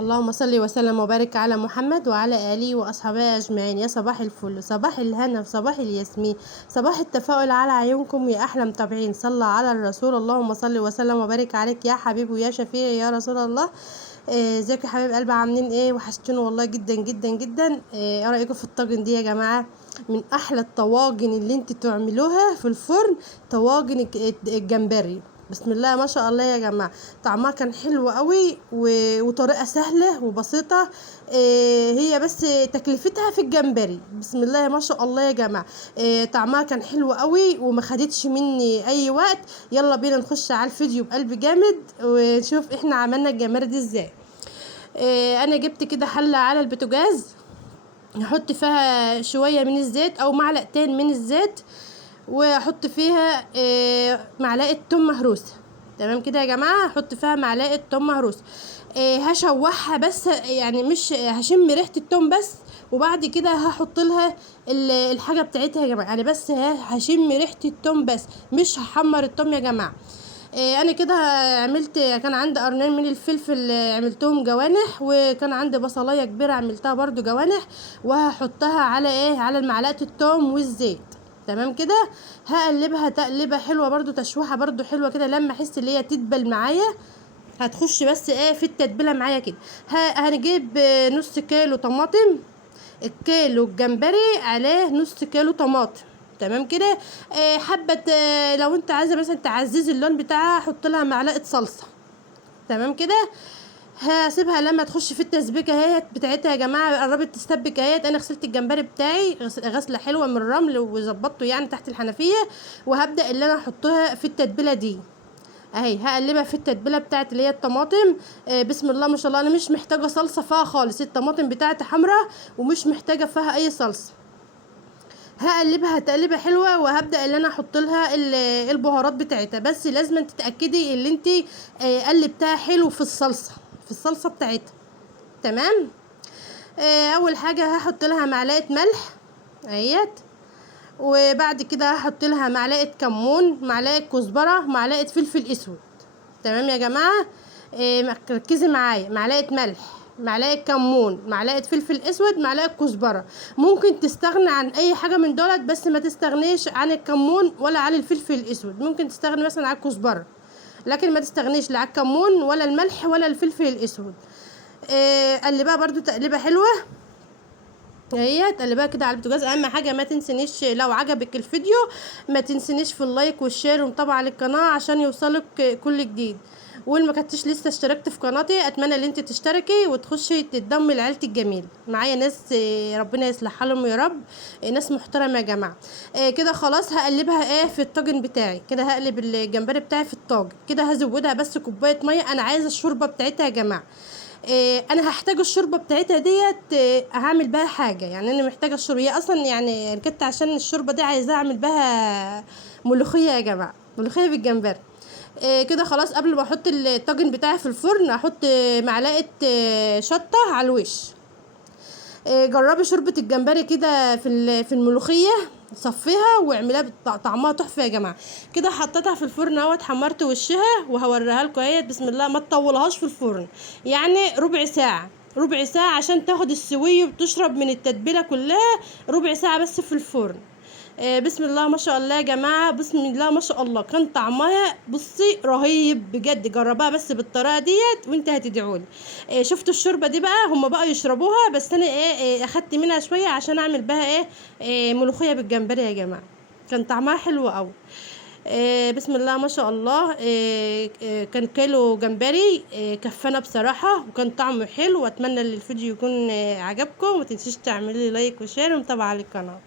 اللهم صل وسلم وبارك على محمد وعلى آله وأصحابه أجمعين. يا صباح الفل، صباح الهنا، صباح الياسمين، صباح التفاؤل على عيونكم يا أحلى متابعين. صلى على الرسول. اللهم صل وسلم وبارك عليك يا حبيبي ويا شفيعي يا رسول الله. ازيكم يا حبايب قلبي، عاملين ايه؟ وحشتوني والله جدا جدا جدا. ايه رأيكم في الطاجن دي يا جماعة؟ من أحلى الطواجن اللي انت تعملوها في الفرن، طواجن الجمبري. بسم الله ما شاء الله يا جماعه. طعمها كان حلو قوي وطريقه سهله وبسيطه. هي بس تكلفتها في الجمبري. بسم الله ما شاء الله يا جماعه. طعمها كان حلو قوي وما خدتش مني اي وقت. يلا بينا نخش على الفيديو بقلب جامد ونشوف احنا عملنا الجمبري دي ازاي. انا جبت كده حله على البوتاجاز، نحط فيها شويه من الزيت او معلقتين من الزيت، واحط فيها معلقه توم مهروسه. تمام كده يا جماعه، احط فيها معلقه توم مهروسه. هشوحها بس، يعني مش هشم ريحه التوم بس، وبعد كده هحط لها الحاجه بتاعتها يا جماعه. يعني بس هشم ريحه التوم بس، مش هحمر التوم يا جماعه. انا كده عملت، كان عندي قرنين من الفلفل عملتهم جوانح، وكان عندي بصلايه كبيره عملتها برضو جوانح، وهحطها على على معلقه التوم والزيت. تمام كده. هقلبها تقليبه حلوه برضو، تشويحه برضو حلوه كده، لما احس ان هي تدبل معايا هتخش بس في التتبيله معايا كده. هنجيب نص كيلو طماطم. الكيلو الجمبري عليه نص كيلو طماطم. تمام كده. حبه لو انت عايزه مثلا تعززي اللون بتاعها، حط لها معلقه صلصه. تمام كده. هسيبها لما تخش في التسبيكه اهيت بتاعتها يا جماعه، قربت تستبك اهيت. انا غسلت الجمبري بتاعي غسله حلوه من الرمل وظبطته يعني تحت الحنفيه، وهبدا اللي انا احطها في التتبيله دي اهي. هقلبها في التتبيله بتاعت اللي هي الطماطم. بسم الله ما شاء الله. انا مش محتاجه صلصه فيها خالص، الطماطم بتاعتي حمراء ومش محتاجه فيها اي صلصه. هقلبها تقليبه حلوه، وهبدا اللي انا احط لها البهارات بتاعتها. بس لازم تتاكدي ان انت قلبتها حلو في الصلصه، في الصلصه بتاعتها. تمام. اول حاجه هحط لها معلقه ملح اهيت، وبعد كده هحط لها معلقه كمون، معلقه كزبره، معلقه فلفل اسود. تمام يا جماعه. ركزي معايا، معلقه ملح، معلقه كمون، معلقه فلفل اسود، معلقه كزبره. ممكن تستغني عن اي حاجه من دولت، بس ما تستغنيش عن الكمون ولا عن الفلفل الاسود. ممكن تستغني مثلا عن الكزبره، لكن ما تستغنيش لا على الكمون ولا الملح ولا الفلفل الاسود. قلبها برضو تقليبه حلوه هي، تقلبها كده على البوتاجاز. اهم حاجه ما تنسنيش لو عجبك الفيديو ما تنسنيش في اللايك والشير ومتابعه للقناه عشان يوصلك كل جديد. واللي ما كنتش لسه اشتركت في قناتي، اتمنى ان انت تشتركي وتخشي تتضمي لعيلتي الجميل. معايا ناس ربنا يصلح حالهم يا رب، ناس محترمه يا جماعه. كده خلاص هقلبها في الطاجن بتاعي كده. هقلب الجمبري بتاعي في الطاجن كده. هزودها بس كوبايه ميه، انا عايزه الشوربه بتاعتها يا جماعه. انا هحتاج الشوربه بتاعتها ديت. هعمل بها حاجه، يعني انا محتاجه الشوربه. هي اصلا يعني كنت عشان الشوربه دي عايزه اعمل بها ملوخيه يا جماعه، ملوخيه بالجمبري. كده خلاص. قبل ما احط الطاجن بتاعي في الفرن، احط معلقه شطه على الوش. جربي شوربه الجمبري كده في الملوخيه، صفيها واعملها طعمها تحفه يا جماعه. كده حطيتها في الفرن اهوت، حمرت وشها وهوريها لكم اهي. بسم الله. ما تطولهاش في الفرن، يعني ربع ساعه، ربع ساعه عشان تاخد السوي وتشرب من التتبيله كلها. ربع ساعه بس في الفرن. بسم الله ما شاء الله يا جماعه. بسم الله ما شاء الله. كان طعمها بصي رهيب بجد. جربها بس بالطريقه ديت وانت هتدعولي. شفتوا الشوربه دي بقى هم بقى يشربوها، بس انا اخدت منها شويه عشان اعمل بها ملوخيه بالجمبري يا جماعه. كان طعمها حلو قوي. بسم الله ما شاء الله. كان كيلو جمبري كفانا بصراحه، وكان طعمه حلو. واتمنى ان الفيديو يكون عجبكم. ومتنسيش تعملي لايك وشير ومتابعه للقناه.